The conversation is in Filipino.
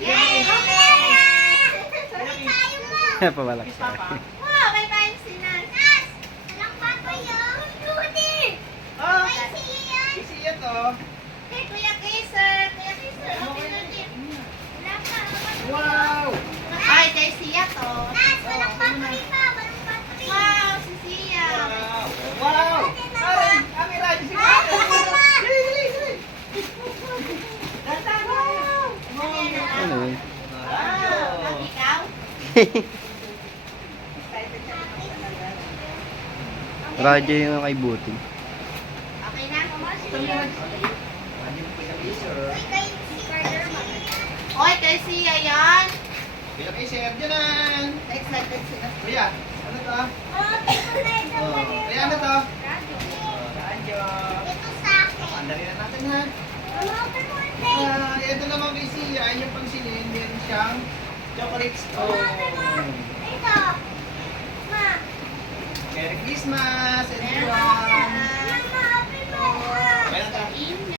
Yay! Pabalak Kiss siya. Papa. Wow, may bayan si Nas. Walang papa yun. Rudy. Oh, May siya yan. isi yan to. Kay Kuya Kaiser. Kuya Kaiser, okay na din. Wala pa. Wow! Ay, kay Sia to. Nas, walang papa rin pa. Walang papa rin. Wow, si Sia. Wow! Wow! Aray! Camera! Si Papa! Dali, dali, dali! Dantan! Wow! Ano yun? Wow, ikaw? Radyo yung kay Buting. Okay na? Oy, kay Sia yan. Kuya kay Sir, dyan. Excited sila. Kuya, ano to? Kuya, ano to? Radyo. Ito sa akin. Andali na natin ha. Ito naman kay Sia, yung pangsilin, meron siyang chocolate stone. Ito. Ma. Merry Christmas, everyone!